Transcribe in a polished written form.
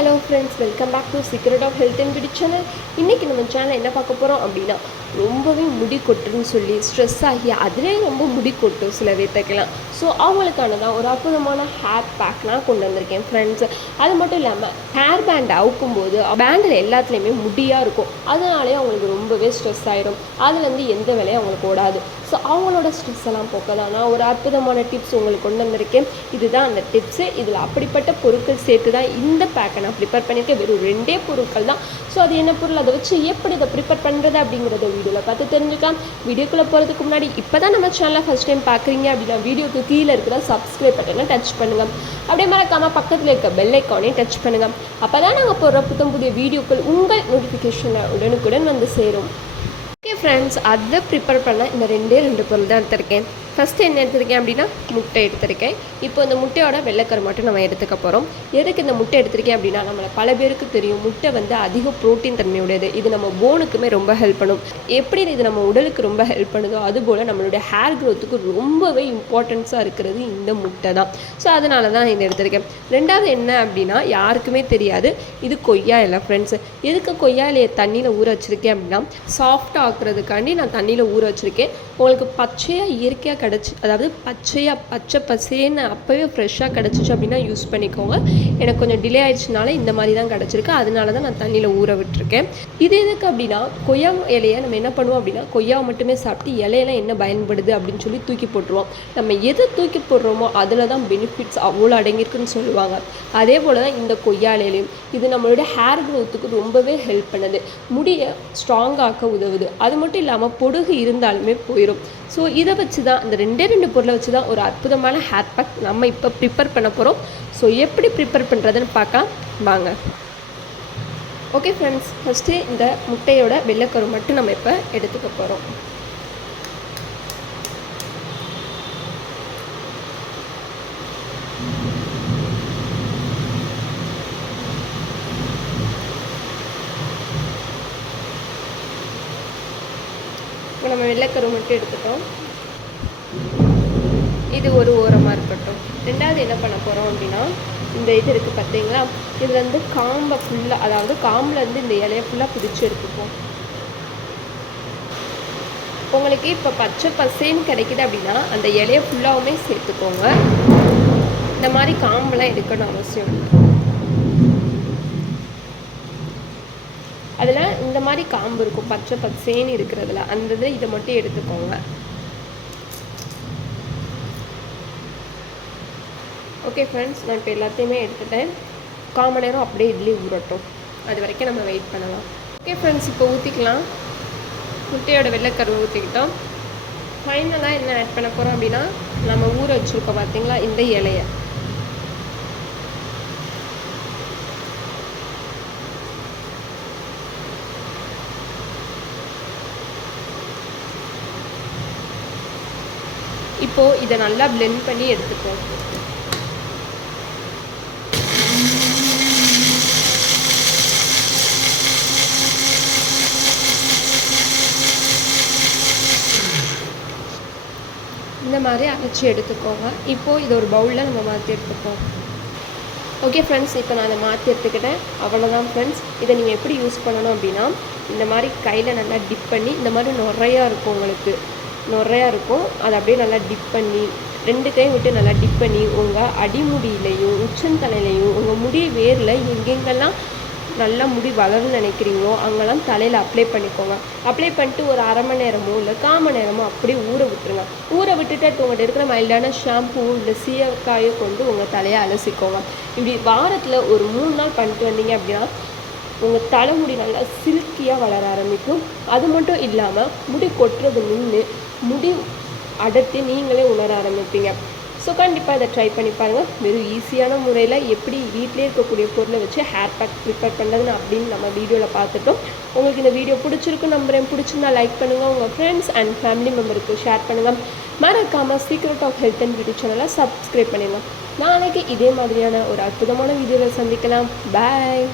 hello friends, welcome back to Secret of Health and Beauty channel. இன்னைக்கு நம்ம channel என்ன பார்க்க போகிறோம் அப்படின்னா, ரொம்பவே முடி கொட்டுன்னு சொல்லி ஸ்ட்ரெஸ் ஆகி அதிலே ரொம்ப முடி கொட்டும் சில பேர்த்துக்கலாம். ஸோ அவங்களுக்கானதான் ஒரு அற்புதமான ஹேர் பேக் நான் கொண்டு வந்திருக்கேன் ஃப்ரெண்ட்ஸ். அது மட்டும் இல்லாமல் ஹேர் பேண்ட் அவுக்கும்போது பேண்டில் எல்லாத்துலேயுமே முடியாக இருக்கும். அதனாலே அவங்களுக்கு ரொம்பவே ஸ்ட்ரெஸ் ஆகிடும். அதுலேருந்து எந்த வேலையும் அவங்களுக்கு ஓடாது. ஸோ அவங்களோட ஸ்ட்ரெஸ் எல்லாம் போக்க தான் நான் ஒரு அற்புதமான டிப்ஸ் உங்களுக்கு கொண்டு வந்திருக்கேன். இதுதான் அந்த டிப்ஸு. இதில் அப்படிப்பட்ட பொருட்கள் சேர்த்து தான் இந்த பேக்கை நான் ப்ரிப்பேர் பண்ணியிருக்கேன். வெறும் 2 பொருட்கள் தான். ஸோ அது என்ன பொருள், அதை வச்சு எப்படி இதை ப்ரிப்பேர் பண்ணுறது அப்படிங்கிறத வீடியோவில் பார்த்து தெரிஞ்சுக்கலாம். வீடியோக்குள்ளே போகிறதுக்கு முன்னாடி இப்போ தான் நம்ம சேனலை ஃபஸ்ட் டைம் பார்க்குறீங்க அப்படின்னா வீடியோக்கு கீழே இருக்கிற சப்ஸ்கிரைப் பட்டனை டச் பண்ணுங்கள். அப்படியே மறக்காமல் பக்கத்தில் இருக்க பெல் ஐக்கானையும் டச் பண்ணுங்கள். அப்போ தான் நாங்கள் போடுற புதிய வீடியோக்கள் உங்கள் நோட்டிஃபிகேஷனில் உடனுக்குடன் வந்து சேரும். ஓகே ஃப்ரெண்ட்ஸ், அதை ப்ரிப்பேர் பண்ண இந்த 2 பொருள் தான் எடுத்திருக்கேன். ஃபஸ்ட்டு என்ன எடுத்திருக்கேன் அப்படின்னா முட்டை எடுத்திருக்கேன். இப்போ இந்த முட்டையோட வெள்ளைக்கரு மட்டும் நம்ம எடுத்துக்க போகிறோம். எதுக்கு இந்த முட்டை எடுத்திருக்கேன் அப்படின்னா, நம்மளை பல பேருக்கு தெரியும் முட்டை வந்து அதிக ப்ரோட்டீன் தன்மையுடையது. இது நம்ம போனுக்குமே ரொம்ப ஹெல்ப் பண்ணும். எப்படி இது நம்ம உடலுக்கு ரொம்ப ஹெல்ப் பண்ணுதோ அதுபோல் நம்மளுடைய ஹேர் க்ரோத்துக்கு ரொம்பவே இம்பார்ட்டன்ஸாக இருக்கிறது இந்த முட்டை தான். ஸோ அதனால தான் இதை எடுத்திருக்கேன். 2வது என்ன அப்படின்னா, யாருக்குமே தெரியாது, இது கொய்யா இலை ஃப்ரெண்ட்ஸ். எதுக்கு கொய்யா இலையை தண்ணியில் ஊற வச்சுருக்கேன் அப்படின்னா, சாஃப்டாக ஆக்குறதுக்காண்டி நான் தண்ணியில் ஊற வச்சுருக்கேன். உங்களுக்கு பச்சையாக இயற்கையாக கிடச்சி, அதாவது பச்சை பசேன்னு அப்போவே ஃப்ரெஷ்ஷாக கிடச்சிச்சு அப்படின்னா யூஸ் பண்ணிக்கோங்க. எனக்கு கொஞ்சம் டிலே ஆகிடுச்சுனால இந்த மாதிரி தான் கிடச்சிருக்கு. அதனால தான் நான் தண்ணியில் ஊற விட்டுருக்கேன். இது எதுக்கு அப்படின்னா, கொய்யா இலையை நம்ம என்ன பண்ணுவோம் அப்படின்னா, கொய்யாவை மட்டுமே சாப்பிட்டு இலையெல்லாம் என்ன பயன்படுது அப்படின்னு சொல்லி தூக்கி போட்டுருவோம். நம்ம எதை தூக்கி போடுறோமோ அதில் தான் பெனிஃபிட்ஸ் அவ்வளோ அடங்கியிருக்குன்னு சொல்லுவாங்க. அதே போல் தான் இந்த கொய்யா இலையிலையும் இது நம்மளுடைய ஹேர் க்ரோத்துக்கு ரொம்பவே ஹெல்ப் பண்ணுது. முடியை ஸ்ட்ராங்காக்க உதவுது. அது மட்டும் இல்லாமல் பொடுகு இருந்தாலுமே போயிடும். ஸோ இதை வச்சு தான், இந்த 2 பொருளை வச்சு தான் ஒரு அற்புதமான ஹேர் பேக் நம்ம இப்போ ப்ரிப்பேர் பண்ண போகிறோம். ஸோ எப்படி ப்ரிப்பேர் பண்ணுறதுன்னு பார்க்கலாம் வாங்க. ஓகே ஃப்ரெண்ட்ஸ், ஃபஸ்ட்டு இந்த முட்டையோட வெள்ளைக்கரு மட்டும் நம்ம இப்போ எடுத்துக்க போகிறோம். இப்போ நம்ம வெள்ளைக்கரு மட்டும் எடுத்துட்டோம். இது ஒரு ஓரமாக இருக்கட்டும். 2வது என்ன பண்ண போகிறோம் அப்படின்னா, இந்த இது இருக்குது பார்த்தீங்களா, இதுலேருந்து காம்பை ஃபுல்லாக, அதாவது காம்புலேருந்து இந்த இலையை ஃபுல்லாக பிடிச்சி எடுத்துப்போம். உங்களுக்கு இப்போ பச்சை பசேன்னு கிடைக்குது அப்படின்னா அந்த இலையை ஃபுல்லாகவுமே சேர்த்துக்கோங்க. இந்த மாதிரி காம்பெல்லாம் எடுக்கணும் அவசியம் இல்லை. அதில் இந்த மாதிரி காம்பு இருக்கும் பச்சை பச்சேன்னு இருக்கிறதுல, அந்த இதை மட்டும் எடுத்துக்கோங்க. ஓகே ஃப்ரெண்ட்ஸ், நான் இப்போ எல்லாத்தையுமே எடுத்துட்டேன். 1/4 மணி நேரம் அப்படியே இட்லி ஊறட்டும். அது வரைக்கும் நம்ம வெயிட் பண்ணலாம். ஓகே ஃப்ரெண்ட்ஸ், இப்போ ஊற்றிக்கலாம். முட்டையோட வெள்ளைக்கரு ஊற்றிக்கிட்டோம். ஃபைனலாக என்ன ஆட் பண்ண போகிறோம் அப்படின்னா, நம்ம ஊற வச்சுருக்கோம் பார்த்தீங்களா இந்த இலையை. இப்போது இதை நல்லா பிளெண்ட் பண்ணி எடுத்துப்போம். இந்த மாதிரி அரைச்சி எடுத்துக்கோங்க. இப்போது இது ஒரு பவுலில் நம்ம மாற்றி எடுத்துப்போம். ஓகே ஃப்ரெண்ட்ஸ், இப்போ நான் அதை மாற்றி எடுத்துக்கிட்டேன். அவ்வளோதான் ஃப்ரெண்ட்ஸ். இதை நீங்கள் எப்படி யூஸ் பண்ணணும் அப்படின்னா, இந்த மாதிரி கையில் நல்லா டிப் பண்ணி, இந்த மாதிரி நுறையா இருக்கும், உங்களுக்கு நுறையா இருக்கும், அதை அப்படியே நல்லா டிப் பண்ணி 2 கையும் விட்டு நல்லா டிப் பண்ணி உங்கள் அடிமுடியிலையும் உச்சந்தலையிலையும் உங்கள் முடி வேரில் எங்கெங்கெல்லாம் நல்லா முடி வளரும்னு நினைக்கிறீங்களோ அங்கெல்லாம் தலையில் அப்ளை பண்ணிக்கோங்க. அப்ளை பண்ணிட்டு ஒரு 1/2 மணி நேரமோ இல்லை 1/4 மணி நேரமோ அப்படியே ஊற விட்டுருங்க. ஊற விட்டுட்டு உங்கள்கிட்ட இருக்கிற மைல்டான ஷாம்பூ இல்லை சீயக்காயை கொண்டு உங்கள் தலையை அலசிக்கோங்க. இப்படி வாரத்தில் ஒரு 3 நாள் பண்ணிட்டு வந்தீங்க அப்படின்னா உங்கள் தலைமுடி நல்லா சில்கியாக வளர ஆரம்பிக்கும். அது மட்டும் இல்லாமல் முடி கொட்டுறது நின்று முடி அடர்த்தி நீங்களே உணர ஆரம்பிப்பீங்க. ஸோ கண்டிப்பாக இதை ட்ரை பண்ணி பாருங்கள். வெறும் ஈஸியான முறையில் எப்படி வீட்டிலே இருக்கக்கூடிய பொருளை வச்சு ஹேர் பேக் ப்ரிப்பேர் பண்ணுறதுன்னு அப்படின்னு நம்ம வீடியோவில் பார்த்துட்டோம். உங்களுக்கு இந்த வீடியோ பிடிச்சிருக்கு நம்புறேன். பிடிச்சிருந்தா லைக் பண்ணுங்கள், உங்கள் ஃப்ரெண்ட்ஸ் அண்ட் ஃபேமிலி மெம்பருக்கு ஷேர் பண்ணுங்கள். மறக்காமல் secret of health and beauty சேனலை சப்ஸ்கிரைப் பண்ணிடுங்க. நாளைக்கு இதே மாதிரியான ஒரு அற்புதமான வீடியோவில் சந்திக்கலாம். பாய்.